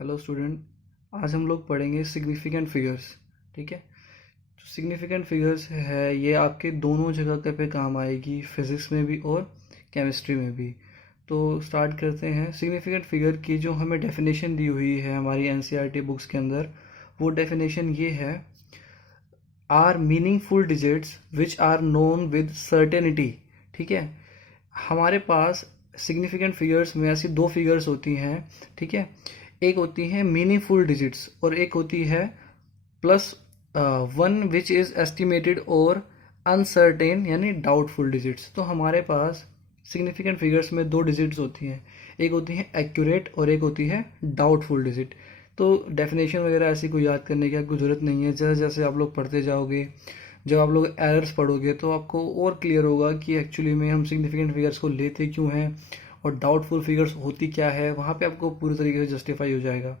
Hello student. आज हम लोग पढ़ेंगे सिग्निफिकेंट फिगर्स। ठीक है, जो सिग्निफिकेंट फिगर्स है ये आपके दोनों जगह पे काम आएगी, फिज़िक्स में भी और केमिस्ट्री में भी। तो स्टार्ट करते हैं। सिग्निफिकेंट फिगर की जो हमें डेफिनेशन दी हुई है हमारी एनसीईआरटी बुक्स के अंदर, वो डेफिनेशन ये है: are meaningful digits which are known with certainty. ठीक है, हमारे पास सिग्निफिकेंट फिगर्स में ऐसी दो फिगर्स होती हैं। ठीक है, एक होती है मीनिंगफुल डिजिट्स और एक होती है plus one which is estimated और अनसर्टेन यानी डाउटफुल डिजिट्स। तो हमारे पास सिग्निफिकेंट फिगर्स में दो डिजिट्स होती हैं, एक होती है एक्यूरेट और एक होती है डाउटफुल डिजिट। तो डेफिनेशन वगैरह ऐसी कोई याद करने की आपको ज़रूरत नहीं है। जैसे जैसे आप लोग पढ़ते जाओगे, जब आप लोग एरर्स पढ़ोगे तो आपको और क्लियर होगा कि एक्चुअली में हम सिग्निफिकेंट फिगर्स को लेते क्यों हैं और डाउटफुल फिगर्स होती क्या है, वहाँ पे आपको पूरी तरीके से जस्टिफाई हो जाएगा।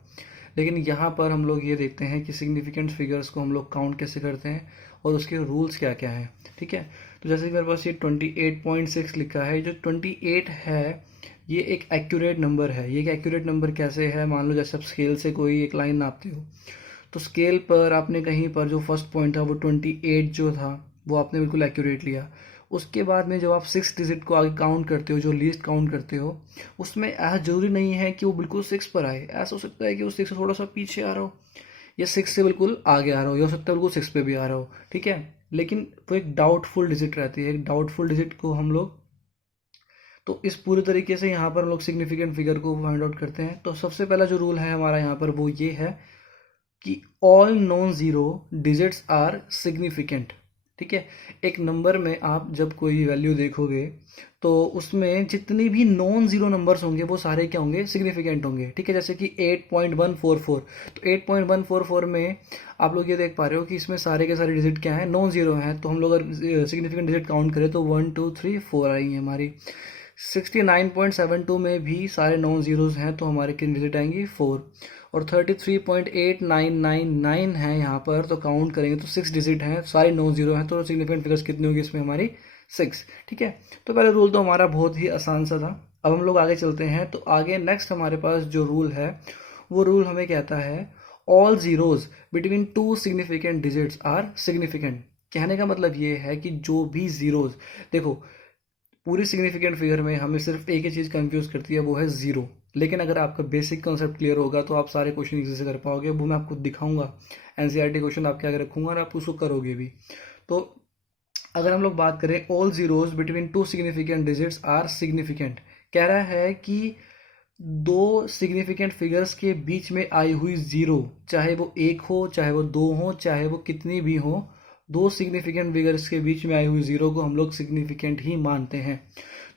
लेकिन यहाँ पर हम लोग ये देखते हैं कि सिग्निफिकेंट फिगर्स को हम लोग काउंट कैसे करते हैं और उसके रूल्स क्या क्या हैं। ठीक है, तो जैसे कि मेरे पास ये 28.6 लिखा है। जो 28 है ये एक एक्यूरेट नंबर है। ये एक एक्यूरेट नंबर कैसे है? मान लो जैसे आप स्केल से कोई एक लाइन नापते हो, तो स्केल पर आपने कहीं पर जो फर्स्ट पॉइंट था वो 28 जो था वो आपने बिल्कुल एक्यूरेट लिया। उसके बाद में जब आप 6 डिजिट को आगे काउंट करते हो, जो लीस्ट काउंट करते हो, उसमें ऐसा जरूरी नहीं है कि वो बिल्कुल 6 पर आए। ऐसा हो सकता है कि वो 6 से थोड़ा सा पीछे आ रहा हो या 6 से बिल्कुल आगे आ रहा हो, या हो सकता है बिल्कुल 6 पे भी आ रहा हो। ठीक है, लेकिन वो एक डाउटफुल डिजिट रहती है। एक डाउटफुल डिजिट को हम लोग, तो इस पूरे तरीके से यहाँ पर हम लोग सिग्निफिकेंट फिगर को फाइंड आउट करते हैं। तो सबसे पहला जो रूल है हमारा यहाँ पर वो ये है कि all non zero digits are significant. ठीक है, एक नंबर में आप जब कोई वैल्यू देखोगे तो उसमें जितनी भी नॉन ज़ीरो नंबर्स होंगे वो सारे क्या होंगे? सिग्निफिकेंट होंगे। ठीक है, जैसे कि 8.144, तो 8.144 में आप लोग ये देख पा रहे हो कि इसमें सारे के सारे डिजिट क्या हैं? नॉन ज़ीरो हैं। तो हम लोग अगर सिग्निफिकेंट डिजिट काउंट करें तो 1 2 3 4 आई है हमारी। 69.72 में भी सारे नॉन ज़ीरोज़ हैं, तो हमारे कितनी डिजिट आएंगी? 4। और 33.8999 है यहाँ पर, तो काउंट करेंगे तो 6 डिजिट हैं, सारे नॉन ज़ीरो हैं। तो सिग्निफिकेंट फिगर्स कितनी होगी इसमें? हमारी 6। ठीक है, तो पहले रूल तो हमारा बहुत ही आसान सा था। अब हम लोग आगे चलते हैं। तो आगे नेक्स्ट हमारे पास जो रूल है वो रूल हमें कहता है all zeros between two significant digits are significant. कहने का मतलब ये है कि जो भी ज़ीरोज़, देखो पूरी सिग्निफिकेंट फिगर में हमें सिर्फ एक ही चीज़ कंफ्यूज करती है, वो है ज़ीरो। लेकिन अगर आपका बेसिक कॉन्सेप्ट क्लियर होगा तो आप सारे क्वेश्चन इजी से कर पाओगे। वो मैं आपको दिखाऊंगा, एनसीईआरटी क्वेश्चन आपके आगे रखूंगा और आप उसको करोगे भी। तो अगर हम लोग बात करें all zeros between two significant digits are significant, कह रहा है कि दो सिग्निफिकेंट फिगर्स के बीच में आई हुई जीरो, चाहे वो एक हो, चाहे वो दो हो, चाहे वो कितनी भी हो, दो सिग्निफिकेंट फिगर्स के बीच में आई हुई जीरो को हम लोग सिग्निफिकेंट ही मानते हैं।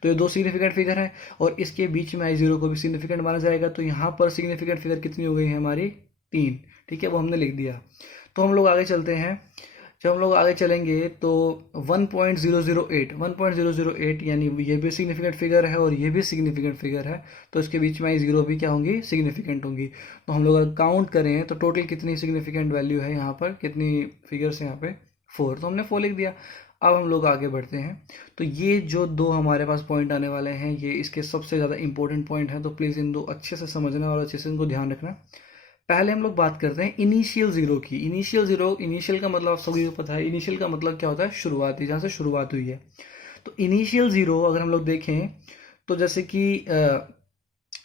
तो ये दो सिग्निफिकेंट फिगर है और इसके बीच में आई जीरो को भी सिग्निफिकेंट माना जाएगा। तो यहाँ पर सिग्निफिकेंट फिगर कितनी हो गई है हमारी? 3। ठीक है, वो हमने लिख दिया। तो हम लोग आगे चलते हैं। जब हम लोग आगे चलेंगे तो 1.008 यानी ये भी सिग्निफिकेंट फिगर है और ये भी सिग्निफिकेंट फिगर है, तो इसके बीच में आई जीरो भी क्या होंगी? सिग्निफिकेंट होंगी। तो हम लोग अगर काउंट करें तो टोटल कितनी सिग्निफिकेंट वैल्यू है यहाँ पर, कितनी फिगर्स हैं यहाँ पे? 4। तो हमने 4 लिख दिया। अब हम लोग आगे बढ़ते हैं। तो ये जो दो हमारे पास पॉइंट आने वाले हैं ये इसके सबसे ज़्यादा इंपॉर्टेंट पॉइंट हैं, तो प्लीज़ इन दो अच्छे से समझना और अच्छे से इनको ध्यान रखना। पहले हम लोग बात करते हैं इनिशियल जीरो की। इनिशियल जीरो, इनिशियल का मतलब आप सभी को पता है, इनिशियल का मतलब क्या होता है? शुरुआती, जहाँ से शुरुआत हुई है। तो इनिशियल जीरो अगर हम लोग देखें तो जैसे कि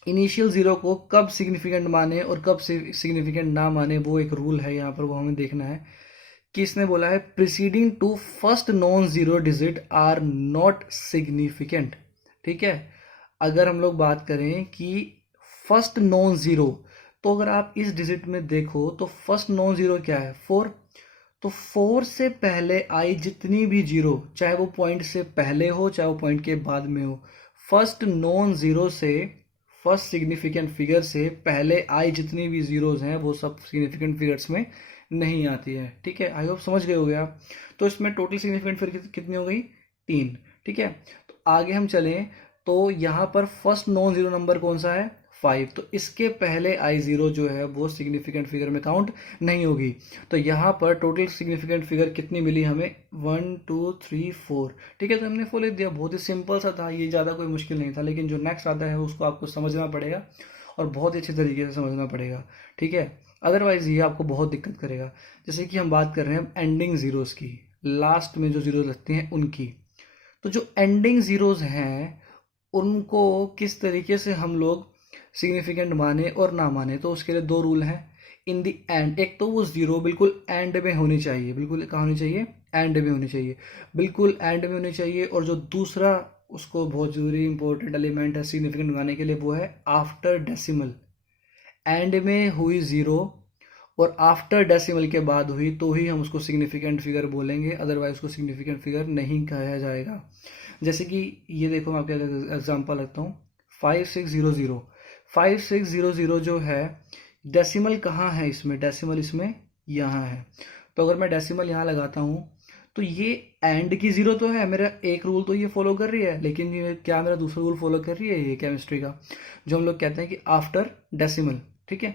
इनिशियल जीरो को कब सिग्निफिकेंट माने और कब सिग्निफिकेंट ना माने, वो एक रूल है यहाँ पर, वो हमें देखना है। कि इसने बोला है preceding to first non zero digit are not significant. ठीक है, अगर हम लोग बात करें कि फर्स्ट नॉन जीरो, तो अगर आप इस डिजिट में देखो तो फर्स्ट नॉन जीरो क्या है? 4। तो 4 से पहले आई जितनी भी जीरो, चाहे वो पॉइंट से पहले हो चाहे वो पॉइंट के बाद में हो, फर्स्ट नॉन जीरो से, फर्स्ट सिग्निफिकेंट फिगर से पहले आई जितनी भी जीरोज हैं वो सब सिग्निफिकेंट फिगर्स में नहीं आती है। ठीक है, आई होप समझ गए होगे आप। तो इसमें टोटल सिग्निफिकेंट फिगर कितनी हो गई? 3। ठीक है, तो आगे हम चलें तो यहाँ पर फर्स्ट नॉन जीरो नंबर कौन सा है? 5। तो इसके पहले आई जीरो जो है वो सिग्निफिकेंट फिगर में काउंट नहीं होगी। तो यहाँ पर टोटल सिग्निफिकेंट फिगर कितनी मिली हमें? 1 2 3 4। ठीक है, तो हमने 4 लिख दिया। बहुत ही सिंपल सा था ये, ज़्यादा कोई मुश्किल नहीं था। लेकिन जो नेक्स्ट आता है उसको आपको समझना पड़ेगा और बहुत ही अच्छे तरीके से समझना पड़ेगा, ठीक है। अदरवाइज ये आपको बहुत दिक्कत करेगा। जैसे कि हम बात कर रहे हैं एंडिंग ज़ीरोज़ की, लास्ट में जो ज़ीरो लगती हैं उनकी। तो जो एंडिंग ज़ीरोज़ हैं उनको किस तरीके से हम लोग सिग्निफिकेंट माने और ना माने, तो उसके लिए दो रूल हैं इन दी एंड। एक तो वो ज़ीरो बिल्कुल एंड में होनी चाहिए, बिल्कुल कहाँ होनी चाहिए, एंड में होनी चाहिए, बिल्कुल एंड में होनी चाहिए। और जो दूसरा उसको बहुत ज़रूरी इंपॉर्टेंट एलिमेंट है सिग्निफिकेंट बनाने के लिए, वो है आफ्टर डेसिमल। एंड में हुई ज़ीरो और आफ्टर डेसिमल के बाद हुई तो ही हम उसको सिग्निफिकेंट फिगर बोलेंगे, अदरवाइज उसको सिग्निफिकेंट फिगर नहीं कहा जाएगा। जैसे कि ये देखो, मैं आपके एग्जांपल रखता हूँ 5600। 5600 जो है, डेसिमल कहाँ है इसमें, डेसिमल इसमें यहाँ है। तो अगर मैं डेसिमल यहाँ लगाता हूँ तो ये एंड की ज़ीरो तो है, मेरा एक रूल तो ये फॉलो कर रही है, लेकिन ये क्या मेरा दूसरा रूल फॉलो कर रही है, ये केमिस्ट्री का जो हम लोग कहते हैं कि आफ्टर डेसिमल, ठीक है।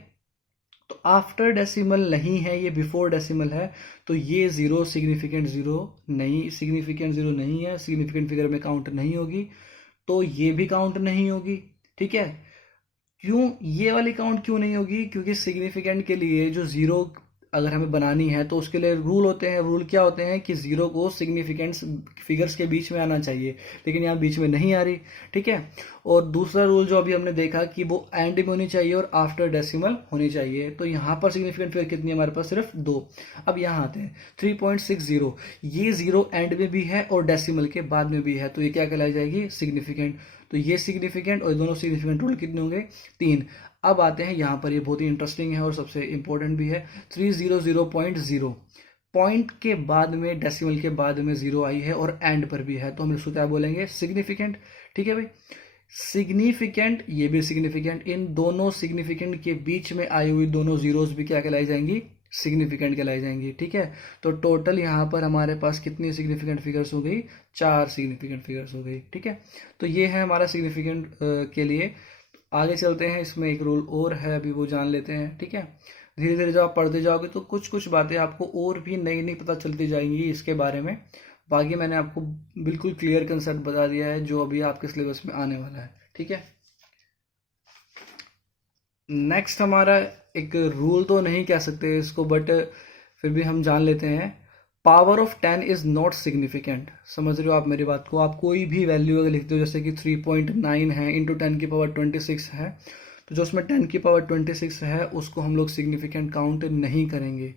तो आफ्टर डेसिमल नहीं है, ये बिफोर डेसिमल है, तो ये ज़ीरो सिग्निफिकेंट ज़ीरो नहीं, सिग्निफिकेंट ज़ीरो नहीं है, सिग्निफिकेंट फिगर में काउंट नहीं होगी, तो ये भी काउंट नहीं होगी, ठीक है। क्यों ये वाली काउंट क्यों नहीं होगी, क्योंकि सिग्निफिकेंट के लिए जो ज़ीरो अगर हमें बनानी है तो उसके लिए रूल होते हैं। रूल क्या होते हैं कि ज़ीरो को सिग्निफिकेंट फिगर्स के बीच में आना चाहिए, लेकिन यहाँ बीच में नहीं आ रही, ठीक है। और दूसरा रूल जो अभी हमने देखा कि वो एंड में होनी चाहिए और आफ्टर डेसिमल होनी चाहिए, तो यहाँ पर सिग्निफिकेंट फिगर कितनी है हमारे पास, सिर्फ दो। अब यहाँ आते हैं 3.60, ये ज़ीरो एंड में भी है और डेसिमल के बाद में भी है, तो ये क्या कहलाई जाएगी, सिग्निफिकेंट। तो ये सिग्निफिकेंट और दोनों सिग्निफिकेंट रूल कितने होंगे, 3। अब आते हैं यहाँ पर, ये बहुत ही इंटरेस्टिंग है और सबसे इंपॉर्टेंट भी है, 300.0 पॉइंट के बाद में, डेसिमल के बाद में ज़ीरो आई है और एंड पर भी है, तो हम इसको क्या बोलेंगे, सिग्निफिकेंट, ठीक है भाई। सिग्निफिकेंट, ये भी सिग्निफिकेंट, इन दोनों सिग्निफिकेंट के बीच में आई हुई दोनों जीरोस भी क्या कहलाई जाएंगी, सिग्निफिकेंट कहलाई जाएंगी, ठीक है। तो टोटल यहाँ पर हमारे पास कितनी सिग्निफिकेंट फिगर्स हो गई, 4 सिग्निफिकेंट फिगर्स हो गई, ठीक है। तो ये है हमारा सिग्निफिकेंट के लिए। आगे चलते हैं, इसमें एक रूल और है, अभी वो जान लेते हैं, ठीक है। धीरे धीरे जब आप पढ़ते जाओगे तो कुछ कुछ बातें आपको और भी नई नई पता चलती जाएंगी इसके बारे में। बाकी मैंने आपको बिल्कुल क्लियर कंसेप्ट बता दिया है जो अभी आपके सिलेबस में आने वाला है, ठीक है। नेक्स्ट हमारा एक रूल तो नहीं कह सकते इसको, बट फिर भी हम जान लेते हैं, power of 10 is not significant. समझ रहे हो आप मेरी बात को, आप कोई भी वैल्यू अगर लिखते हो जैसे कि 3.9 है इंटू 10 की पावर 26 है, तो जो उसमें 10 की पावर 26 है उसको हम लोग सिग्निफिकेंट काउंट नहीं करेंगे,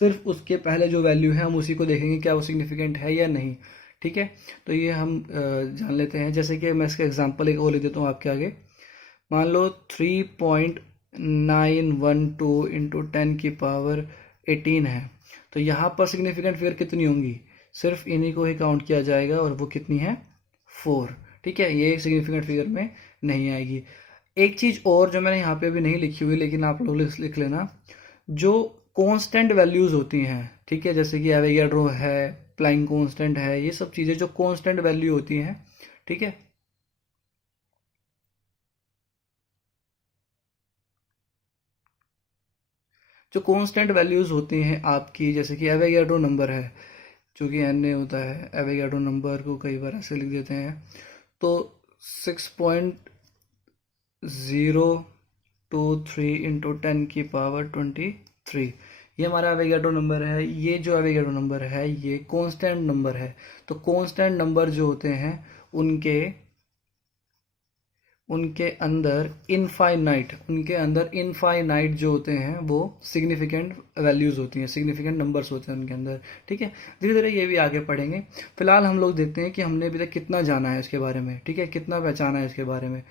सिर्फ उसके पहले जो वैल्यू है हम उसी को देखेंगे क्या वो सिग्निफिकेंट है या नहीं, ठीक है। तो ये हम जान लेते हैं। जैसे कि मैं इसका एग्जांपल एक और लिख देता हूँ आपके आगे। मान लो 3.912 इंटू 10 की पावर 18 है, तो यहाँ पर सिग्निफिकेंट फिगर कितनी होंगी, सिर्फ इन्हीं को ही काउंट किया जाएगा और वो कितनी है, 4, ठीक है। ये सिग्निफिकेंट फिगर में नहीं आएगी। एक चीज़ और जो मैंने यहाँ पे अभी नहीं लिखी हुई, लेकिन आप लोग लिख लेना, जो कांस्टेंट वैल्यूज होती हैं, ठीक है, जैसे कि एवोगैड्रो है, प्लैंक कांस्टेंट है, ये सब चीज़ें जो कांस्टेंट वैल्यू होती हैं, ठीक है। जो कांस्टेंट वैल्यूज होती हैं आपकी, जैसे कि एवोगैड्रो नंबर है जो कि एन ए होता है, एवोगैड्रो नंबर को कई बार ऐसे लिख देते हैं, तो 6.023 इंटू 10 की पावर 23, ये हमारा एवोगैड्रो नंबर है। ये जो एवोगैड्रो नंबर है ये कांस्टेंट नंबर है। तो कांस्टेंट नंबर जो होते हैं उनके अंदर इनफाइनाइट जो होते हैं वो सिग्निफिकेंट वैल्यूज होती हैं, सिग्निफिकेंट नंबर्स होते हैं उनके अंदर, ठीक है। धीरे धीरे ये भी आगे पढ़ेंगे। फिलहाल हम लोग देखते हैं कि हमने अभी तक कितना जाना है इसके बारे में, ठीक है, कितना पहचाना है इसके बारे में।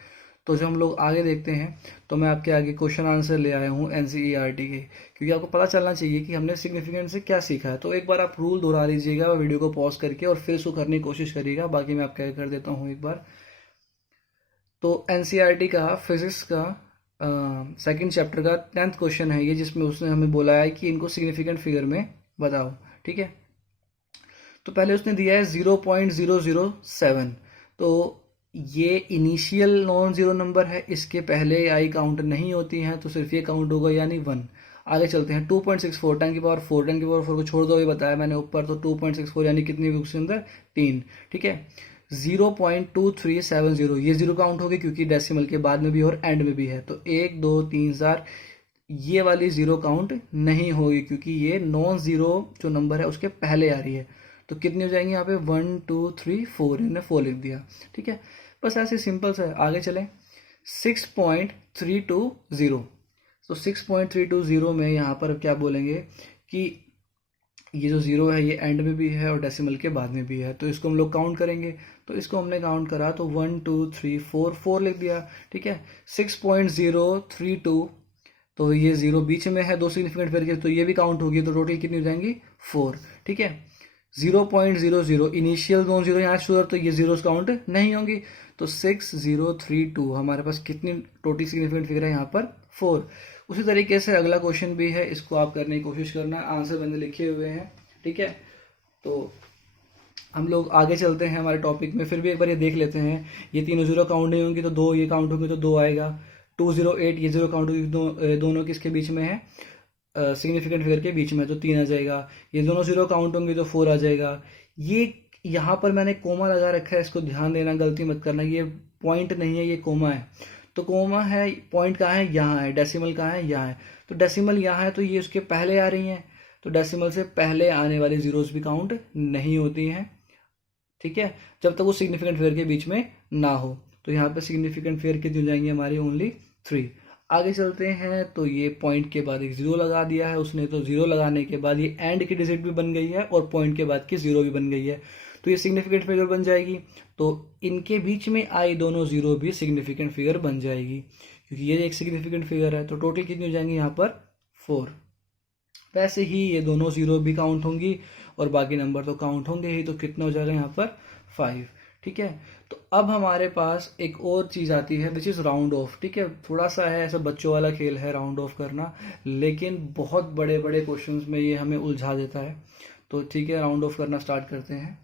तो जब हम लोग आगे देखते हैं तो मैं आपके आगे क्वेश्चन आंसर ले आया हूँ एनसीईआरटी के, क्योंकि आपको पता चलना चाहिए कि हमने सिग्निफिकेंट से क्या सीखा है। तो एक बार आप रूल दोहरा लीजिएगा वीडियो को पॉज करके और फिर इसको करने की कोशिश करिएगा, बाकी मैं आपके आगे कर देता हूँ एक बार। तो एनसीईआरटी का फिजिक्स का सेकंड चैप्टर का 10th क्वेश्चन है ये, जिसमें उसने हमें बोला है कि इनको सिग्निफिकेंट फिगर में बताओ, ठीक है। तो पहले उसने दिया है 0.007, तो ये इनिशियल नॉन जीरो नंबर है, इसके पहले आई काउंट नहीं होती हैं, तो सिर्फ ये काउंट होगा यानी 1। आगे चलते हैं 2.64 10 की पावर 4, 10 की पावर 4 को छोड़ दो, ये बताया मैंने ऊपर, तो 2.64 यानी कितनी होगी उसके अंदर, 3, ठीक है। 0.2370, ये जीरो काउंट होगी क्योंकि डेसिमल के बाद में भी और एंड में भी है, तो 1 2 3 4 ये वाली जीरो काउंट नहीं होगी क्योंकि ये नॉन जीरो जो नंबर है उसके पहले आ रही है। तो कितनी हो जाएंगी यहाँ पे 1 2 3 4, इन्होंने 4 लिख दिया। ठीक है, बस ऐसे सिंपल सा है। आगे चलें, 6.320, तो 6.320 में यहाँ पर क्या बोलेंगे कि ये जो जीरो है ये एंड में भी है और डेसिमल के बाद में भी है, तो इसको हम लोग काउंट करेंगे। तो इसको हमने काउंट करा तो 1 2 3 4 4 लिख दिया। ठीक है, 6.032, तो ये जीरो बीच में है, दो सिग्निफिकेंट फिगर के, तो ये भी काउंट होगी, तो टोटल कितनी हो जाएंगी 4। ठीक है, 0.00 इनिशियल नॉन जीरो यहाँ शुरू, तो ये जीरोस काउंट नहीं होंगी, तो 6032 हमारे पास कितनी टोटल सिग्निफिकेंट फिगर है यहाँ पर 4। उसी तरीके से अगला क्वेश्चन भी है, इसको आप करने की कोशिश करना, आंसर मैंने लिखे हुए हैं। ठीक है, तो हम लोग आगे चलते हैं हमारे टॉपिक में, फिर भी एक बार ये देख लेते हैं। ये तीनों जीरो काउंट नहीं होंगी तो दो ये काउंट होंगे तो 2 आएगा। 208 ये जीरो काउंट होगी, दोनों किसके बीच में है, सिग्निफिकेंट फिगर के बीच में, तो 3 आ जाएगा। ये दोनों जीरो काउंट होंगे तो 4 आ जाएगा। ये यहाँ पर मैंने कोमा लगा रखा है, इसको ध्यान देना, गलती मत करना, ये पॉइंट नहीं है, ये कोमा है। तो कोमा है, पॉइंट कहाँ है, यहाँ है, डेसिमल कहाँ है, यहाँ है, तो डेसिमल यहाँ है, तो ये उसके पहले आ रही हैं, तो डेसिमल से पहले आने वाली जीरोस भी काउंट नहीं होती हैं। ठीक है, जब तक वो सिग्निफिकेंट फिगर के बीच में ना हो। तो यहाँ पे सिग्निफिकेंट फिगर कितनी हो जाएंगी हमारी, ओनली 3। आगे चलते हैं, तो ये पॉइंट के बाद एक जीरो लगा दिया है उसने, तो जीरो लगाने के बाद ये एंड की डिजिट भी बन गई है और पॉइंट के बाद की जीरो भी बन गई है, तो ये सिग्निफिकेंट फिगर बन जाएगी। तो इनके बीच में आई दोनों जीरो भी सिग्निफिकेंट फिगर बन जाएगी क्योंकि ये एक सिग्निफिकेंट फिगर है, तो टोटल कितनी हो जाएंगी यहाँ पर 4। वैसे ही ये दोनों जीरो भी काउंट होंगी और बाकी नंबर तो काउंट होंगे ही, तो कितना हो जाएगा यहाँ पर 5। ठीक है, तो अब हमारे पास एक और चीज़ आती है विच इज़ राउंड ऑफ। ठीक है, थोड़ा सा है ऐसा बच्चों वाला खेल है राउंड ऑफ करना, लेकिन बहुत बड़े बड़े क्वेश्चंस में ये हमें उलझा देता है। तो ठीक है, राउंड ऑफ करना स्टार्ट करते हैं।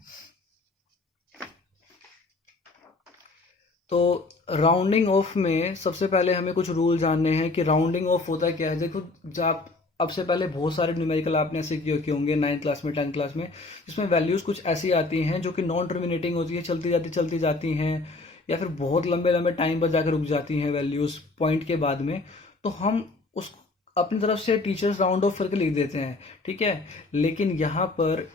तो राउंडिंग ऑफ में सबसे पहले हमें कुछ रूल जानने हैं कि राउंडिंग ऑफ होता क्या है। देखो, जब आप अब से पहले बहुत सारे न्यूमेरिकल आपने ऐसे किए होंगे 9th क्लास में 10th क्लास में, जिसमें वैल्यूज़ कुछ ऐसी आती हैं जो कि नॉन टर्मिनेटिंग होती है, चलती जाती हैं, या फिर बहुत लंबे लंबे टाइम पर जाकर रुक जाती हैं वैल्यूज़ पॉइंट के बाद में, तो हम उस अपनी तरफ से टीचर्स राउंड ऑफ करके लिख देते हैं। ठीक है, लेकिन यहाँ पर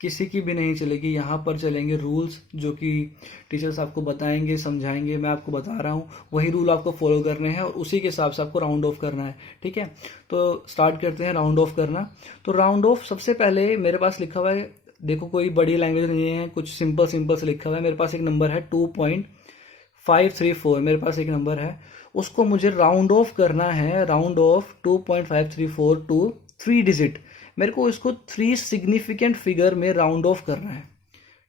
किसी की भी नहीं चलेगी, यहाँ पर चलेंगे रूल्स जो कि टीचर्स आपको बताएंगे, समझाएंगे, मैं आपको बता रहा हूँ, वही रूल आपको फॉलो करने हैं और उसी के हिसाब से आपको राउंड ऑफ करना है। ठीक है, तो स्टार्ट करते हैं राउंड ऑफ करना। तो राउंड ऑफ सबसे पहले मेरे पास लिखा हुआ है, देखो कोई बड़ी लैंग्वेज नहीं है, कुछ सिंपल से लिखा हुआ है। मेरे पास एक नंबर है 2.534, मेरे पास एक नंबर है, उसको मुझे राउंड ऑफ करना है, राउंड ऑफ 2.534 टू 3 डिजिट। मेरे को इसको 3 सिग्निफिकेंट फिगर में राउंड ऑफ करना है।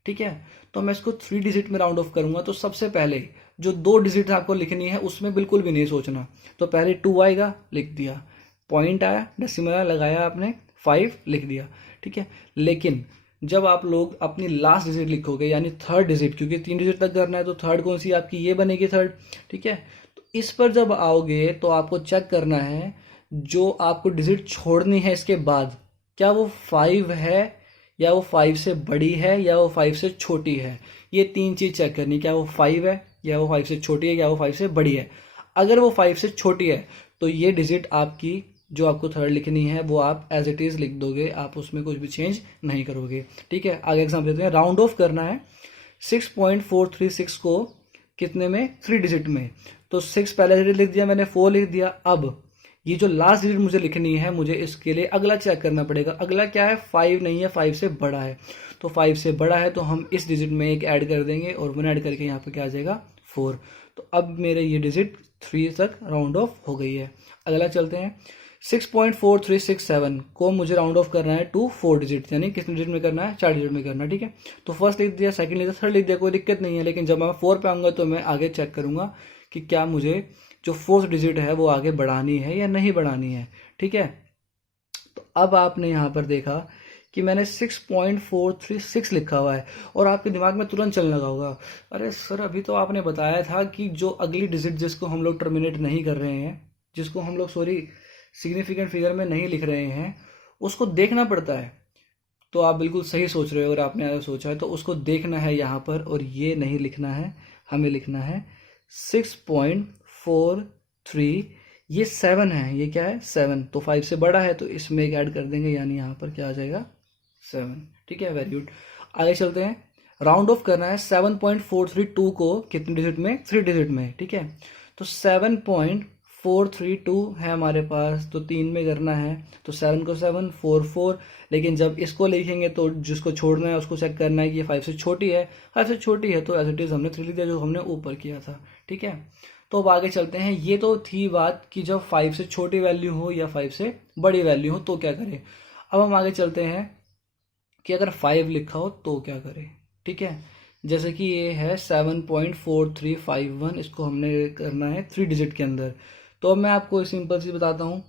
ठीक है, तो मैं इसको 3 डिजिट में राउंड ऑफ करूंगा। तो सबसे पहले जो 2 डिजिट आपको लिखनी है उसमें बिल्कुल भी नहीं सोचना, तो पहले 2 आएगा, लिख दिया, पॉइंट आया, डेसिमल लगाया आपने, 5 लिख दिया। ठीक है, लेकिन जब आप लोग अपनी लास्ट डिजिट लिखोगे यानी थर्ड डिजिट, क्योंकि 3 डिजिट तक करना है, तो थर्ड कौन सी आपकी, ये बनेगी थर्ड। ठीक है, तो इस पर जब आओगे तो आपको चेक करना है जो आपको डिजिट छोड़नी है इसके बाद, क्या वो 5 है या वो 5 से बड़ी है या वो 5 से छोटी है। ये 3 चीज़ चेक करनी, क्या वो 5 है या वो 5 से छोटी है या वो 5 से बड़ी है। अगर वो 5 से छोटी है तो ये डिजिट आपकी जो आपको थर्ड लिखनी है वो आप एज इट इज़ लिख दोगे, आप उसमें कुछ भी चेंज नहीं करोगे। ठीक है, आगे एग्जाम्पल देते हैं। राउंड ऑफ करना है 6.436 को कितने में, 3 डिजिट में, तो 6 पहले डिजिट लिख दिया मैंने, 4 लिख दिया। अब ये जो लास्ट डिजिट मुझे लिखनी है, मुझे इसके लिए अगला चेक करना पड़ेगा। अगला क्या है, 5 नहीं है, 5 से बड़ा है, तो 5 से बड़ा है तो हम इस डिजिट में एक ऐड कर देंगे और 1 ऐड करके यहाँ पे क्या आ जाएगा 4। तो अब मेरे ये डिजिट 3 तक राउंड ऑफ हो गई है। अगला चलते हैं, 6.4367 को मुझे राउंड ऑफ करना है टू 4 डिजिट, यानी कितने डिजिट में करना है, 4 डिजिट में करना है। ठीक है, तो फर्स्ट लिख दिया, सेकंड लिख दिया, थर्ड लिख दिया, कोई दिक्कत नहीं है। लेकिन जब मैं 4 पे आऊँगा तो मैं आगे चेक करूँगा कि क्या मुझे जो 4th डिजिट है वो आगे बढ़ानी है या नहीं बढ़ानी है। ठीक है, तो अब आपने यहाँ पर देखा कि मैंने 6.436 लिखा हुआ है और आपके दिमाग में तुरंत चलने लगा होगा, अरे सर अभी तो आपने बताया था कि जो अगली डिजिट जिसको हम लोग टर्मिनेट नहीं कर रहे हैं, जिसको हम लोग सिग्निफिकेंट फिगर में नहीं लिख रहे हैं, उसको देखना पड़ता है। तो आप बिल्कुल सही सोच रहे हो। अगर आपने ऐसा सोचा है तो उसको देखना है यहाँ पर, और ये नहीं लिखना है, हमें लिखना है 6.43। ये 7 है, ये क्या है 7, तो 5 से बड़ा है तो इसमें एक ऐड कर देंगे, यानी यहाँ पर क्या आ जाएगा 7। ठीक है, वेरी गुड। आगे चलते हैं, राउंड ऑफ करना है 7.432 को कितने डिजिट में, 3 डिजिट में। ठीक है, तो 7.432 है हमारे पास, तो 3 में करना है, तो 7 को 7 4 4, लेकिन जब इसको लिखेंगे तो जिसको छोड़ना है उसको चेक करना है कि ये 5 से छोटी है। 5 से छोटी है तो एज इट इज हमने 3 लिख दिया जो हमने ऊपर किया था। ठीक है, तो अब आगे चलते हैं। ये तो थी बात कि जब 5 से छोटी वैल्यू हो या 5 से बड़ी वैल्यू हो तो क्या करें। अब हम आगे चलते हैं कि अगर 5 लिखा हो तो क्या करें। ठीक है, जैसे कि ये है 7.4351, इसको हमने करना है 3 डिजिट के अंदर। तो अब मैं आपको सिंपल सी बताता हूँ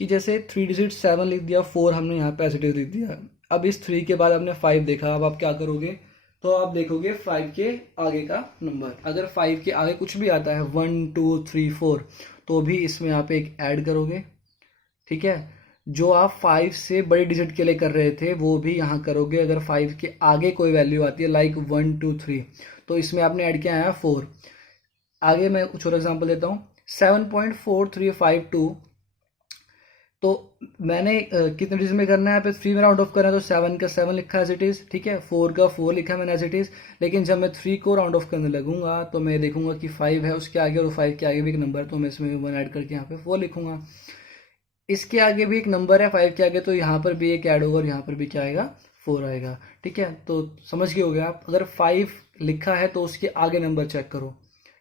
कि जैसे 3 डिजिट 7 लिख दिया, 4 हमने यहाँ पे एज इट इज लिख दिया। अब इस 3 के बाद आपने 5 देखा, अब आप क्या करोगे, तो आप देखोगे 5 के आगे का नंबर। अगर 5 के आगे कुछ भी आता है 1 2 3 4, तो भी इसमें आप एक ऐड करोगे। ठीक है, जो आप 5 से बड़ी डिजिट के लिए कर रहे थे वो भी यहाँ करोगे। अगर 5 के आगे कोई वैल्यू आती है लाइक 1 2 3, तो इसमें आपने ऐड किया है 4। आगे मैं कुछ और एग्जांपल देता हूँ, 7.4352, तो मैंने कितने डिजिट में करना है, यहाँ पे 3 में राउंड ऑफ करना है, तो 7 का 7 लिखा है एज इट इज। ठीक है, 4 का 4 लिखा है मैंने एज इट इज। लेकिन जब मैं 3 को राउंड ऑफ करने लगूंगा तो मैं देखूंगा कि 5 है उसके आगे, और 5 के आगे भी एक नंबर है, तो मैं इसमें 1 ऐड करके यहाँ पे 4 लिखूंगा। इसके आगे भी एक नंबर है 5 के आगे, तो यहाँ पर भी एक ऐड होगा और यहाँ पर भी क्या आएगा 4 आएगा। ठीक है, तो समझ गए हो गया आप। अगर 5 लिखा है तो उसके आगे नंबर चेक करो।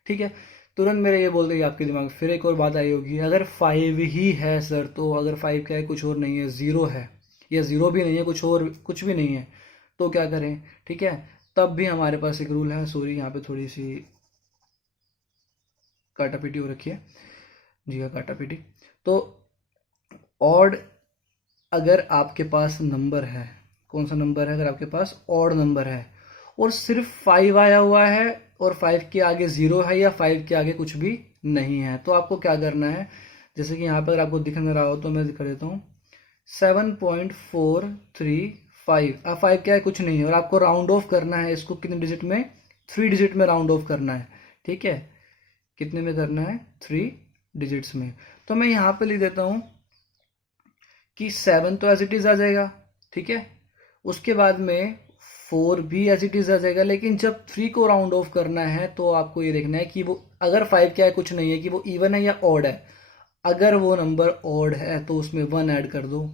ठीक है, तुरंत मेरे ये बोल रही है आपके दिमाग में फिर एक और बात आई होगी, अगर 5 ही है सर, तो अगर 5 का है कुछ और नहीं है, 0 है, या 0 भी नहीं है, कुछ और कुछ भी नहीं है, तो क्या करें। ठीक है, तब भी हमारे पास एक रूल है। सॉरी, यहाँ पे थोड़ी सी काटा पीटी हो रखी है, जी हाँ काटा पीटी। तो ऑड, अगर आपके पास नंबर है, कौन सा नंबर है, अगर आपके पास ऑड नंबर है और सिर्फ 5 आया हुआ है और 5 के आगे 0 है या 5 के आगे कुछ भी नहीं है, तो आपको क्या करना है, जैसे कि यहाँ पर आपको दिख ना रहा हो तो मैं कर देता हूँ 7.435। अब 5 के आगे कुछ नहीं है और आपको राउंड ऑफ करना है इसको कितने डिजिट में, 3 डिजिट में राउंड ऑफ करना है। ठीक है, कितने में करना है, 3 डिजिट्स में। तो मैं यहाँ पे लिख देता हूँ कि 7 तो एज इट इज आ जाएगा। ठीक है, उसके बाद में 4 भी एज इट इज आ जाएगा, लेकिन जब 3 को राउंड ऑफ करना है तो आपको ये देखना है कि वो अगर 5 क्या है कुछ नहीं है, कि वो इवन है या ऑड है। अगर वो नंबर ऑड है तो उसमें 1 ऐड कर दो,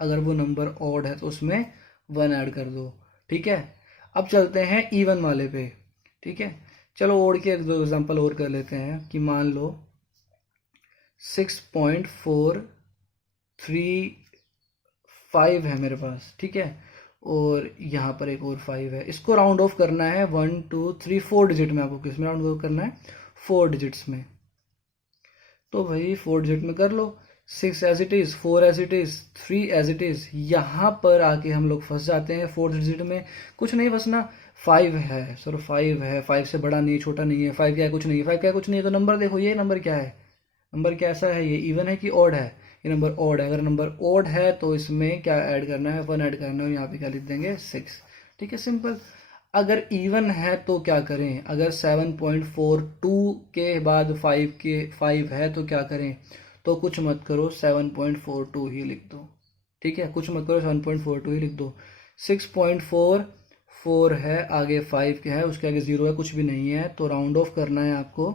अगर वो नंबर ऑड है तो उसमें 1 ऐड कर दो। ठीक है, अब चलते हैं इवन वाले पे। ठीक है, चलो ऑड के 2 एग्जांपल और कर लेते हैं कि मान लो 6.435 है मेरे पास। ठीक है, और यहाँ पर एक और 5 है, इसको राउंड ऑफ करना है 1 2 3 4 डिजिट में। आपको किस में राउंड ऑफ करना है, 4 डिजिट्स में। तो भाई 4 डिजिट में कर लो, 6 as it is, 4 as it is, 3 as it is. यहाँ पर आके हम लोग फंस जाते हैं 4 डिजिट में। कुछ नहीं फंसना, 5 है सर, 5 है, 5 से बड़ा नहीं छोटा नहीं है, 5 क्या है कुछ नहीं है, 5 क्या है कुछ नहीं है, तो नंबर देखो, ये नंबर क्या है, नंबर कैसा है, ये इवन है कि ऑड है, ये नंबर ऑड है। अगर नंबर ऑड है तो इसमें क्या ऐड करना है, 1 ऐड करना है, यहाँ पे क्या लिख देंगे 6। ठीक है, सिंपल। अगर इवन है तो क्या करें, अगर 7.42 के बाद 5 है तो क्या करें, तो कुछ मत करो 7.42 ही लिख दो। ठीक है, कुछ मत करो 7.42 ही लिख दो। 6.44 है, आगे 5 के है, उसके आगे 0 है, कुछ भी नहीं है, तो राउंड ऑफ करना है आपको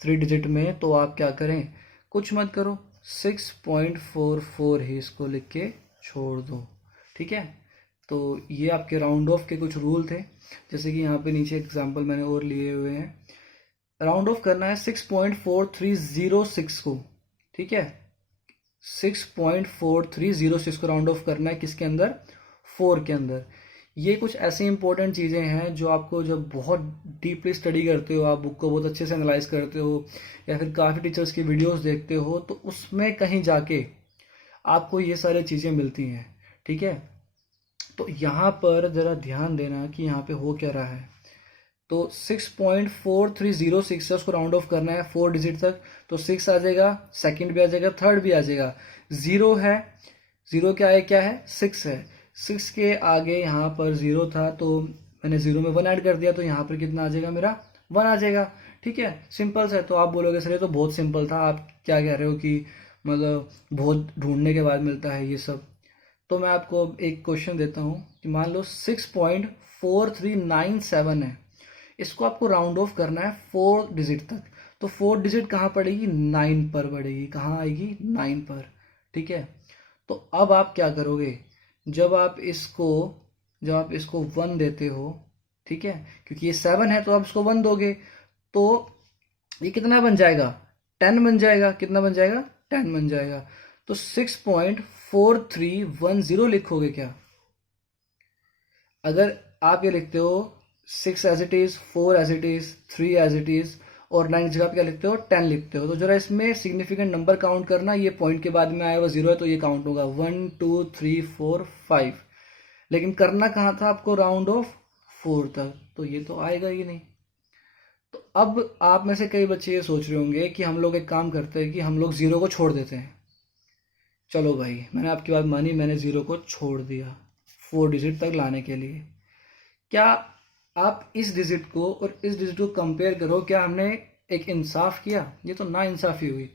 3 डिजिट में। तो आप क्या करें, कुछ मत करो, 6.44 ही इसको लिख के छोड़ दो। ठीक है, तो ये आपके राउंड ऑफ के कुछ रूल थे। जैसे कि यहाँ पे नीचे एग्जांपल मैंने और लिए हुए हैं। राउंड ऑफ करना है 6.4306 को। ठीक है, 6.4306 को राउंड ऑफ करना है किसके अंदर, 4 के अंदर। ये कुछ ऐसी इंपॉर्टेंट चीज़ें हैं जो आपको जब बहुत डीपली स्टडी करते हो, आप बुक को बहुत अच्छे से एनालाइज करते हो या फिर काफ़ी टीचर्स की वीडियोस देखते हो, तो उसमें कहीं जाके आपको ये सारी चीज़ें मिलती हैं। ठीक है, तो यहाँ पर ज़रा ध्यान देना कि यहाँ पे हो क्या रहा है। तो 6.4306 है, उसको राउंड ऑफ करना है 4 डिजिट तक, तो 6 आ जाएगा, सेकंड भी आ जाएगा, थर्ड भी आ जाएगा। 0 है, 0 क्या है 6 है, 6 के आगे यहाँ पर 0 था तो मैंने 0 में 1 ऐड कर दिया, तो यहाँ पर कितना आ जाएगा मेरा 1 आ जाएगा। ठीक है, सिंपल सा है। तो आप बोलोगे सर ये तो बहुत सिंपल था, आप क्या कह रहे हो कि मतलब बहुत ढूंढने के बाद मिलता है ये सब। तो मैं आपको एक क्वेश्चन देता हूँ कि मान लो 6.4397 है, इसको आपको राउंड ऑफ करना है 4 डिजिट तक। तो 4 डिजिट कहाँ पड़ेगी, 9 पर पड़ेगी। कहाँ आएगी, 9 पर। ठीक है, तो अब आप क्या करोगे, जब आप इसको 1 देते हो, ठीक है, क्योंकि ये 7 है तो आप इसको 1 दोगे तो ये कितना बन जाएगा, 10 बन जाएगा। कितना बन जाएगा, 10 बन जाएगा। तो 6.4310 लिखोगे क्या? अगर आप ये लिखते हो 6 as it is, 4 as it is, 3 as it is और 9 की जगह आप क्या लिखते हो, 10 लिखते हो, तो जरा इसमें सिग्निफिकेंट नंबर काउंट करना। ये पॉइंट के बाद में आया हुआ 0 है तो ये काउंट होगा 1 2 3 4 5, लेकिन करना कहाँ था आपको, राउंड ऑफ 4 तक, तो ये तो आएगा ही नहीं। तो अब आप में से कई बच्चे ये सोच रहे होंगे कि हम लोग एक काम करते हैं कि हम लोग 0 को छोड़ देते हैं। चलो भाई, मैंने आपकी बात मानी, मैंने 0 को छोड़ दिया 4 डिजिट तक लाने के लिए। क्या आप इस डिजिट को और इस डिजिट को कंपेयर करो, क्या हमने एक इंसाफ किया? ये तो ना इंसाफी हुई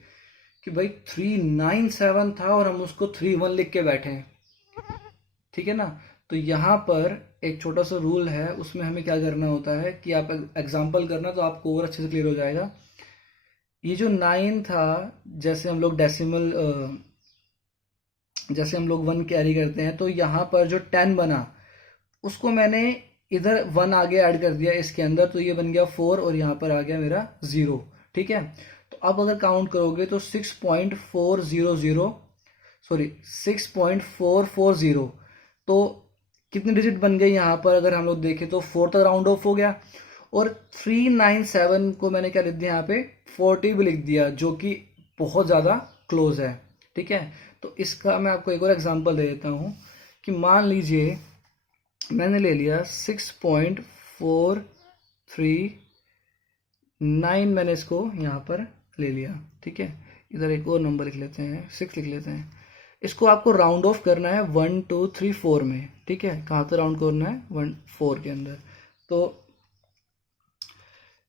कि भाई 397 था और हम उसको 31 लिख के बैठे हैं। ठीक है ना, तो यहाँ पर एक छोटा सा रूल है, उसमें हमें क्या करना होता है कि आप एग्जाम्पल करना तो आपको और अच्छे से क्लियर हो जाएगा। ये जो 9 था, जैसे हम लोग डेसिमल जैसे हम लोग 1 कैरी करते हैं, तो यहाँ पर जो 10 बना उसको मैंने इधर 1 आगे ऐड कर दिया इसके अंदर, तो ये बन गया 4 और यहाँ पर आ गया मेरा 0। ठीक है, तो अब अगर काउंट करोगे तो 6.440, तो कितने डिजिट बन गए यहाँ पर? अगर हम लोग देखें तो 4 तक राउंड ऑफ हो गया, और 397 को मैंने क्या लिख दिया यहाँ पे, 40 भी लिख दिया, जो कि बहुत ज़्यादा क्लोज है। ठीक है, तो इसका मैं आपको एक और एग्जांपल दे देता हूँ कि मान लीजिए मैंने ले लिया 6.439, मैंने इसको यहाँ पर ले लिया। ठीक है, इधर एक और नंबर लिख लेते हैं, 6 लिख लेते हैं। इसको आपको राउंड ऑफ करना है 1 2 3 4 में। ठीक है, कहाँ पे राउंड करना है, 1 4 के अंदर। तो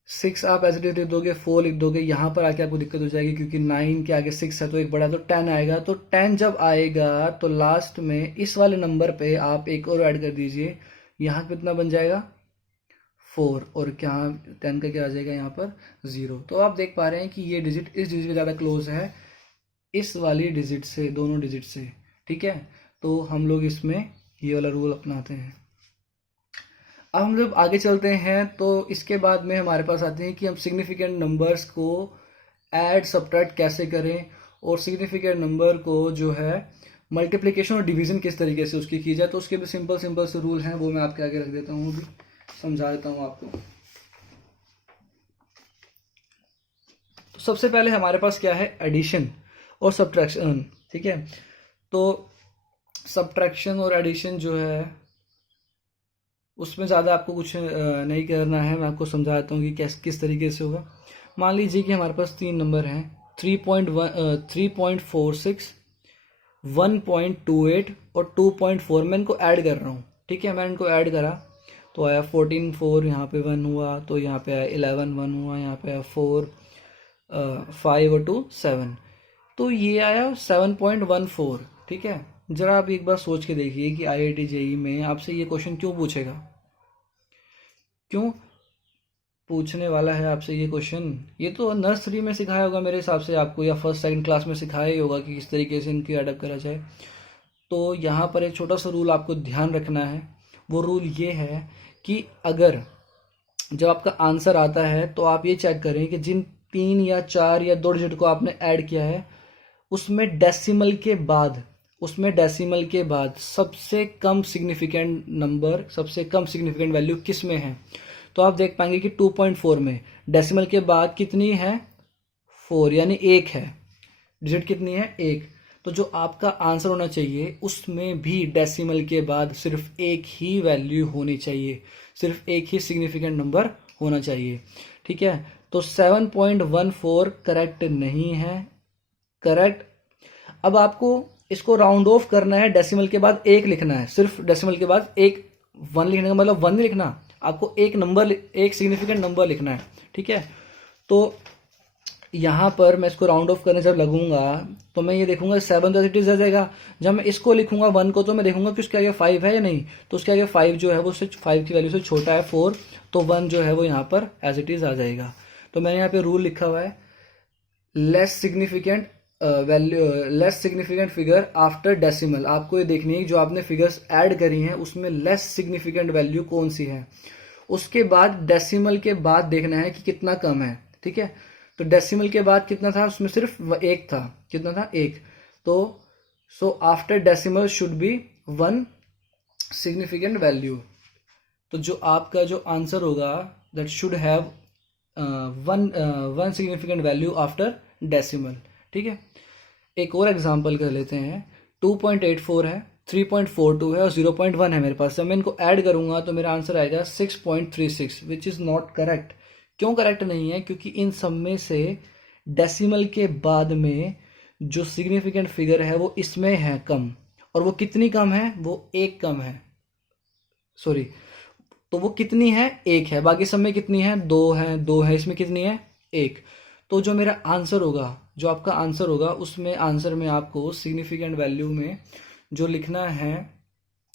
6 आप एज इट इज लिख दोगे, 4 लिख दोगे, यहाँ पर आके आपको दिक्कत हो जाएगी क्योंकि 9 के आगे 6 है तो एक बड़ा, तो 10 आएगा। तो 10 जब आएगा तो लास्ट में इस वाले नंबर पे आप एक और ऐड कर दीजिए, यहाँ कितना बन जाएगा, 4, और क्या 10 का क्या आ जाएगा यहाँ पर, 0। तो आप देख पा रहे हैं कि ये डिजिट इस डिजिट के ज़्यादा क्लोज है इस वाली डिजिट से, दोनों डिजिट से। ठीक है, तो हम लोग इसमें ये वाला रूल अपनाते हैं। अब हम लोग आगे चलते हैं, तो इसके बाद में हमारे पास आते हैं कि हम सिग्निफिकेंट नंबर्स को ऐड सब्ट्रैक्ट कैसे करें, और सिग्निफिकेंट नंबर को जो है मल्टीप्लिकेशन और डिवीजन किस तरीके से उसकी की जाए। तो उसके भी सिंपल से रूल हैं, वो मैं आपके आगे रख देता हूँ, अभी समझा देता हूँ आपको। तो सबसे पहले हमारे पास क्या है, एडिशन और सब्ट्रैक्शन। ठीक है, तो सब्ट्रैक्शन और एडिशन जो है उसमें ज़्यादा आपको कुछ नहीं करना है, मैं आपको समझा देता हूँ कि किस तरीके से होगा। मान लीजिए कि हमारे पास 3 नंबर हैं, 3.46, 1.28 और 2.4। मैं इनको ऐड कर रहा हूँ। ठीक है, मैं इनको ऐड करा तो आया 14 4, यहाँ पे 1 हुआ, तो यहाँ पे आया 11 1 हुआ, यहाँ पे आया 4 5 और 2 7, तो ये आया 7.14। ठीक है, जरा आप एक बार सोच के देखिए कि IIT JEE में आपसे ये क्वेश्चन क्यों पूछेगा, क्यों पूछने वाला है आपसे ये क्वेश्चन। ये तो नर्सरी में सिखाया होगा मेरे हिसाब से आपको, या फर्स्ट सेकंड क्लास में सिखाया ही होगा कि किस तरीके से इनकी अडप करा जाए। तो यहाँ पर एक छोटा सा रूल आपको ध्यान रखना है, वो रूल ये है कि अगर जब आपका आंसर आता है तो आप ये चेक करें कि जिन 3 या 4 या 2 डिजिट को आपने ऐड किया है उसमें डेसिमल के बाद सबसे कम सिग्निफिकेंट नंबर, सबसे कम सिग्निफिकेंट वैल्यू किस में है। तो आप देख पाएंगे कि 2.4 में डेसिमल के बाद कितनी है, 4, यानी 1 है। डिजिट कितनी है, 1। तो जो आपका आंसर होना चाहिए उसमें भी डेसिमल के बाद सिर्फ एक ही वैल्यू होनी चाहिए, सिर्फ एक ही सिग्निफिकेंट नंबर होना चाहिए। ठीक है, तो 7.14 करेक्ट नहीं है, करेक्ट। अब आपको इसको राउंड ऑफ करना है, डेसिमल के बाद एक लिखना है, सिर्फ डेसिमल के बाद एक, वन लिखने का मतलब वन नहीं लिखना, आपको एक नंबर, एक सिग्निफिकेंट नंबर लिखना है, ठीक है। तो यहाँ पर मैं इसको राउंड ऑफ करने जब लगूंगा तो मैं ये देखूंगा 7 तो इट इज आ जाएगा। जब मैं इसको लिखूंगा 1 को तो मैं देखूंगा कि उसके आगे 5 है या नहीं, तो उसके आगे 5 जो है वो उससे 5 की वैल्यू से छोटा है 4, तो 1 जो है वो यहाँ पर एज इट इज आ जाएगा। तो मैंने यहाँ पे रूल लिखा हुआ है, less significant value, less significant figure after decimal. आपको ये देखनी है जो आपने फिगर्स ऐड करी हैं उसमें लेस सिग्निफिकेंट वैल्यू कौन सी है, उसके बाद डेसिमल के बाद देखना है कि कितना कम है, ठीक है। तो डेसिमल के बाद कितना था, उसमें सिर्फ एक था, कितना था, एक। तो so after decimal should be 1 significant value. तो जो आपका जो आंसर होगा that should have one significant value after decimal, ठीक है। एक और एग्जांपल कर लेते हैं, 2.84 है, 3.42 है और 0.1 है मेरे पास। जब मैं इनको ऐड करूंगा तो मेरा आंसर आएगा 6.36, विच इज़ नॉट करेक्ट। क्यों करेक्ट नहीं है, क्योंकि इन सब में से डेसिमल के बाद में जो सिग्निफिकेंट फिगर है वो इसमें है कम, और वो कितनी कम है, वो एक कम है, सॉरी, तो वो कितनी है, एक है। बाकी सब में कितनी है, दो है, इसमें कितनी है, एक। तो जो मेरा आंसर होगा, जो आपका आंसर होगा उसमें आंसर में आपको सिग्निफिकेंट वैल्यू में जो लिखना है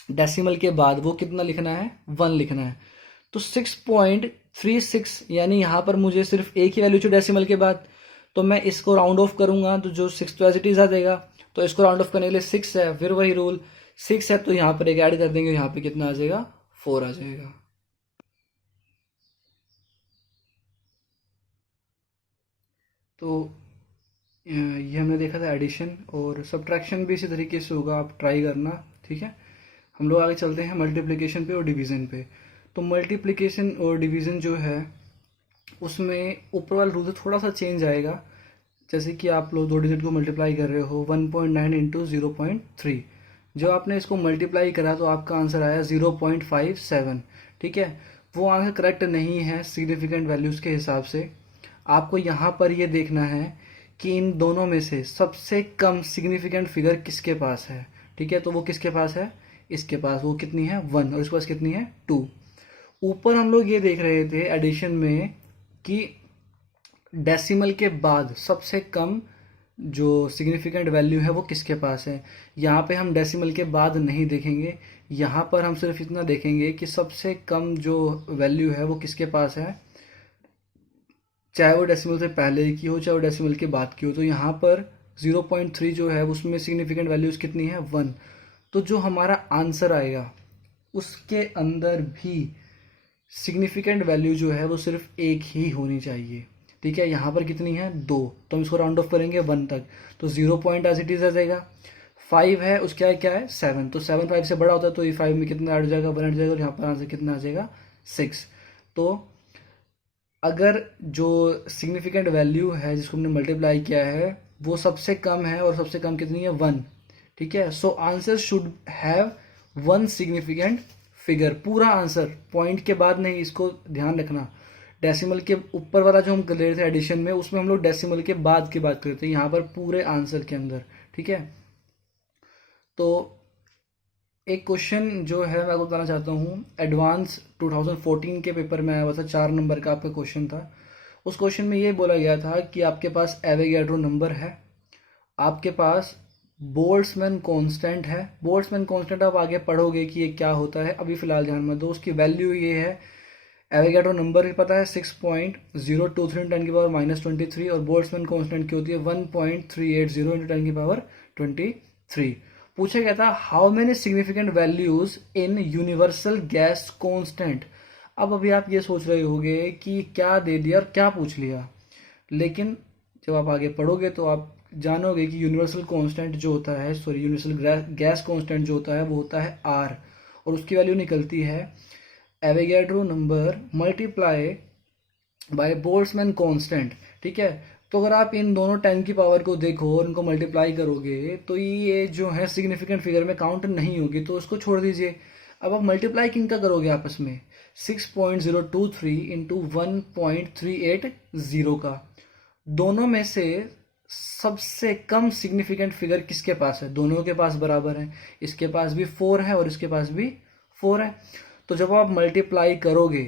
डेसिमल के बाद वो कितना लिखना है, 1 लिखना है। तो 6.36 यानी यहाँ पर मुझे सिर्फ एक ही वैल्यू चाहिए डेसिमल के बाद, तो मैं इसको राउंड ऑफ करूंगा तो जो 6 तो एज इट इज आ जाएगा। तो इसको राउंड ऑफ करने के लिए 6 है, फिर वही रूल 6 है तो यहाँ पर एक ऐड कर देंगे, यहाँ पे कितना आ जाएगा, 4 आ जाएगा। तो ये हमने देखा था एडिशन, और सब्ट्रैक्शन भी इसी तरीके से होगा, आप ट्राई करना, ठीक है। हम लोग आगे चलते हैं मल्टीप्लिकेशन पे और डिवीज़न पे। तो मल्टीप्लिकेशन और डिवीज़न जो है उसमें ऊपर वाला रूल थोड़ा सा चेंज आएगा। जैसे कि आप लोग 2 डिजिट को मल्टीप्लाई कर रहे हो 1.9 इंटू 0.3, जो आपने इसको मल्टीप्लाई करा तो आपका आंसर आया 0.57, ठीक है। वो आंसर करेक्ट नहीं है सिग्निफिकेंट वैल्यूज़ के हिसाब से। आपको यहाँ पर ये देखना है कि इन दोनों में से सबसे कम सिग्निफिकेंट फिगर किसके पास है, ठीक है। तो वो किसके पास है, इसके पास, वो कितनी है, 1, और इसके पास कितनी है, 2। ऊपर हम लोग ये देख रहे थे एडिशन में कि डेसिमल के बाद सबसे कम जो सिग्निफिकेंट वैल्यू है वो किसके पास है। यहाँ पे हम डेसिमल के बाद नहीं देखेंगे, यहाँ पर हम सिर्फ इतना देखेंगे कि सबसे कम जो वैल्यू है वो किसके पास है, चाहे वो डेसिमल से पहले की हो चाहे वो डेसिमल के बाद की हो। तो यहाँ पर 0.3 जो है उसमें सिग्निफिकेंट वैल्यूज कितनी है, 1। तो जो हमारा आंसर आएगा उसके अंदर भी सिग्निफिकेंट वैल्यू जो है वो सिर्फ एक ही होनी चाहिए, ठीक है। यहाँ पर कितनी है, 2, तो हम इसको राउंड ऑफ करेंगे 1 तक, तो 0 पॉइंट एज इट इज आ जाएगा। 5 है, उसके आगे क्या है, 7, तो 7 5 से बड़ा होता है तो ये 5 में कितना ऐड हो जाएगा, 1 ऐड हो जाएगा, और यहाँ पर आंसर कितना आ जाएगा, 6। तो अगर जो सिग्निफिकेंट वैल्यू है जिसको हमने मल्टीप्लाई किया है वो सबसे कम है, और सबसे कम कितनी है, 1, ठीक है। So answer should have 1 significant figure, पूरा आंसर, पॉइंट के बाद नहीं, इसको ध्यान रखना। डेसिमल के ऊपर वाला जो हम कर रहे थे एडिशन में उसमें हम लोग डेसिमल के बाद की बात कर रहे थे, यहाँ पर पूरे आंसर के अंदर, ठीक है। तो एक क्वेश्चन जो है मैं आपको बताना चाहता हूँ, एडवांस 2014 के पेपर में आया हुआ था, 4 नंबर का आपका क्वेश्चन था। उस क्वेश्चन में ये बोला गया था कि आपके पास एवोगैड्रो नंबर है, आपके पास बोल्ट्जमैन कांस्टेंट है। बोल्ट्जमैन कांस्टेंट आप आगे पढ़ोगे कि ये क्या होता है, अभी फिलहाल ध्यान में दो। उसकी वैल्यू ये है, एवोगैड्रो नंबर भी पता है 6.023 10 की पावर -23, और बोल्ट्जमैन कांस्टेंट की होती है 1.380 × 10 की पावर 23। पूछा गया था how many significant values in universal gas constant. अब अभी आप ये सोच रहे होंगे कि क्या दे दिया और क्या पूछ लिया, लेकिन जब आप आगे पढ़ोगे तो आप जानोगे कि यूनिवर्सल कांस्टेंट जो होता है, सॉरी यूनिवर्सल गैस कांस्टेंट जो होता है वो होता है R, और उसकी वैल्यू निकलती है Avogadro number multiply by Boltzmann constant, ठीक है। तो अगर आप इन दोनों 10 की पावर को देखो और इनको मल्टीप्लाई करोगे तो ये जो है सिग्निफिकेंट फिगर में काउंट नहीं होगी, तो उसको छोड़ दीजिए। अब आप मल्टीप्लाई किनका करोगे आपस में, 6.023 इंटू 1.380 का। दोनों में से सबसे कम सिग्निफिकेंट फिगर किसके पास है? दोनों के पास बराबर है, इसके पास भी 4 है और इसके पास भी 4 है। तो जब आप मल्टीप्लाई करोगे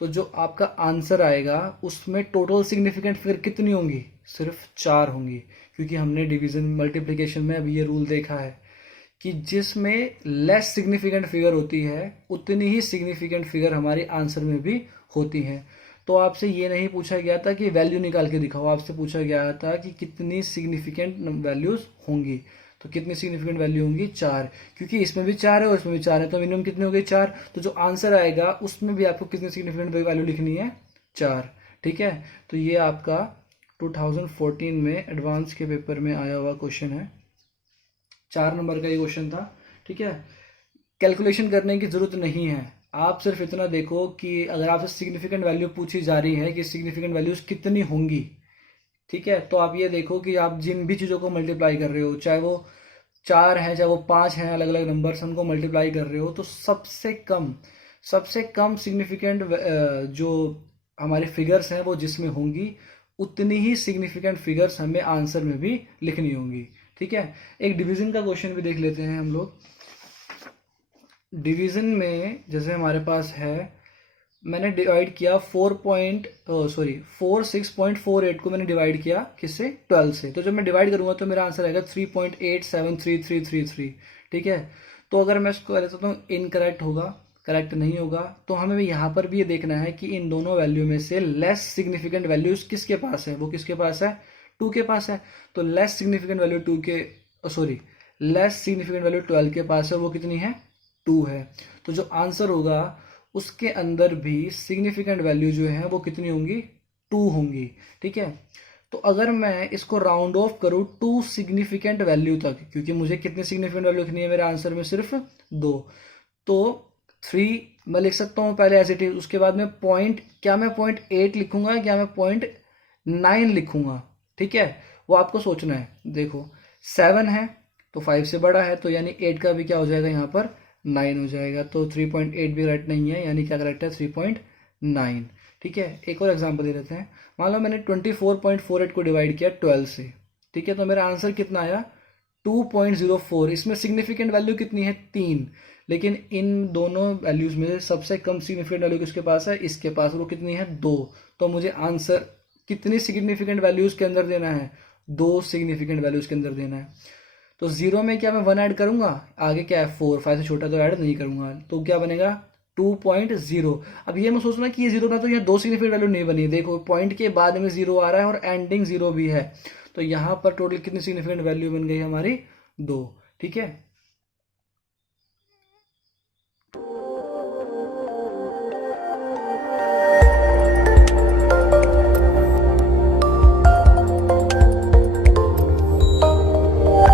तो जो आपका आंसर आएगा उसमें टोटल सिग्निफिकेंट फिगर कितनी होंगी? सिर्फ 4 होंगी, क्योंकि हमने डिवीजन मल्टीप्लिकेशन में अभी ये रूल देखा है कि जिसमें लेस सिग्निफिकेंट फिगर होती है उतनी ही सिग्निफिकेंट फिगर हमारे आंसर में भी होती हैं। तो आपसे ये नहीं पूछा गया था कि वैल्यू निकाल के दिखाओ, आपसे पूछा गया था कि कितनी सिग्निफिकेंट वैल्यूज होंगी। तो कितनी सिग्निफिकेंट वैल्यू होंगी? 4, क्योंकि इसमें भी 4 है और इसमें भी 4 है, तो मिनिमम कितनी हो गई? 4। तो जो आंसर आएगा उसमें भी आपको कितनी सिग्निफिकेंट वैल्यू लिखनी है? 4। ठीक है, तो ये आपका 2014 में एडवांस के पेपर में आया हुआ क्वेश्चन है, 4 नंबर का ये क्वेश्चन था। ठीक है, कैलकुलेशन करने की जरूरत नहीं है, आप सिर्फ इतना देखो कि अगर आपसे सिग्निफिकेंट वैल्यू पूछी जा रही है कि सिग्निफिकेंट वैल्यूज कितनी होंगी, ठीक है, तो आप ये देखो कि आप जिन भी चीज़ों को मल्टीप्लाई कर रहे हो, चाहे वो 4 है चाहे वो 5 है, अलग अलग नंबर से उनको मल्टीप्लाई कर रहे हो, तो सबसे कम सिग्निफिकेंट जो हमारे फिगर्स हैं वो जिसमें होंगी उतनी ही सिग्निफिकेंट फिगर्स हमें आंसर में भी लिखनी होंगी। ठीक है, एक डिवीजन का क्वेश्चन भी देख लेते हैं हम लोग। डिवीजन में जैसे हमारे पास है, मैंने डिवाइड किया 46.48 को मैंने डिवाइड किया किससे? 12 से। तो जब मैं डिवाइड करूंगा तो मेरा आंसर आएगा 3.873333। ठीक है, तो अगर मैं इसको लेता हूँ इनकरेक्ट होगा, करेक्ट नहीं होगा, तो हमें यहाँ पर भी ये देखना है कि इन दोनों वैल्यू में से लेस सिग्निफिकेंट वैल्यूज किसके पास है? वो किसके पास है? 2 के पास है। तो लेस सिग्निफिकेंट वैल्यू 12 के पास है, वो कितनी है? 2 है। तो जो आंसर होगा उसके अंदर भी सिग्निफिकेंट वैल्यू जो है वो कितनी होंगी? 2 होंगी। ठीक है, तो अगर मैं इसको राउंड ऑफ करूं 2 सिग्निफिकेंट वैल्यू तक, क्योंकि मुझे कितनी सिग्निफिकेंट वैल्यू लिखनी है मेरे आंसर में? सिर्फ 2। तो 3 मैं लिख सकता हूं पहले एज इट इज, उसके बाद में क्या मैं 0.8 लिखूंगा, क्या मैं 0.9 लिखूंगा? ठीक है, वो आपको सोचना है। देखो 7 है तो 5 से बड़ा है, तो यानी 8 का भी क्या हो जाएगा यहाँ पर? 9 हो जाएगा। तो 3.8 भी करेक्ट नहीं है, यानी क्या करेक्ट है? 3.9। ठीक है, एक और एग्जांपल दे देते हैं। मान लो मैंने 24.48 को डिवाइड किया 12 से। ठीक है, तो मेरा आंसर कितना आया? 2.04। इसमें सिग्निफिकेंट वैल्यू कितनी है? 3। लेकिन इन दोनों वैल्यूज में सबसे कम सिग्निफिकेंट वैल्यू किसके पास है? इसके पास। वो कितनी है? 2। तो मुझे आंसर कितनी सिग्निफिकेंट वैल्यूज के अंदर देना है? 2 सिग्निफिकेंट वैल्यूज के अंदर देना है। तो 0 में क्या मैं 1 ऐड करूंगा? आगे क्या है? 4। 5 से छोटा तो ऐड नहीं करूंगा, तो क्या बनेगा? 2.0। अब ये मैं सोचना कि ये 0 ना, तो यहाँ 2 सिग्निफिकेंट वैल्यू नहीं बनी। देखो पॉइंट के बाद में 0 आ रहा है और एंडिंग 0 भी है, तो यहाँ पर टोटल कितनी सिग्निफिकेंट वैल्यू बन गई हमारी? 2। ठीक है,